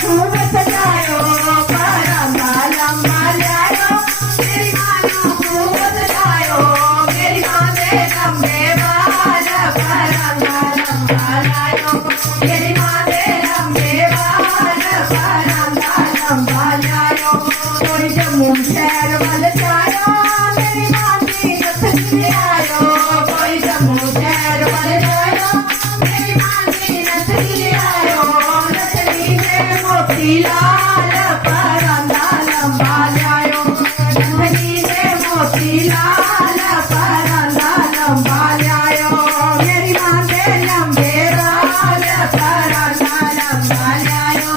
खूब सजायो परांदा लंबा ल्यायो मेरी माँ नो खूब सजायो मेरी माँ दे लंबे बाल परांदा लंबा ल्यायो मेरी माँ दे लंबे बाल परांदा लंबा ल्यायो कोई जम्मू शहर वाल जायो मेरी माँ की नथनी आयो कोई जम्मू शहर वाल जायो मेरी माँ की नथनी आयो नथनी में मोती लाल परांदा लंबा ल्यायो नथनी में मोती लाल परांदा लंबा ल्यायो मेरी माँ के लंबे बाल परांदा लंबा ल्यायो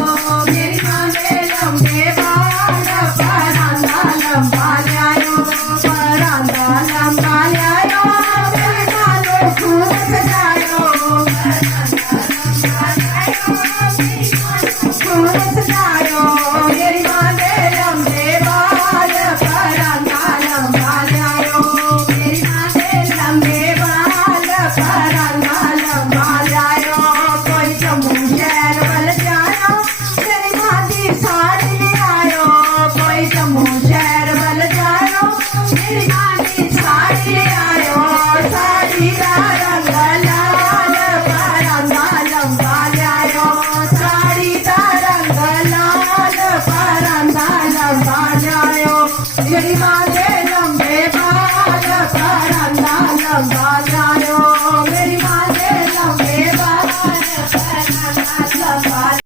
मेरी माँ के लंबे बाल परांदा लंबा ल्यायो परांदा लंबा ल्यायो मेरी माँ ने खूब सजायो खूब सजायो मेरी माँ ने लंबे बाल परांदा लंबा ल्यायो मेरी माँ ने लंबे बाल परांदा लंबा ल्यायो कोई जम्मू शहर वाल जायो मेरी माँ की साड़ी ले आयो कोई जम्मू शहर वाल जायो मेरी माँ की साड़ी ले आयो साड़ी का रंग लाल परांदा लंबा ल्यायो साड़ी का रंग लाल परांदा लंबा ल्यायो मेरी माँ ने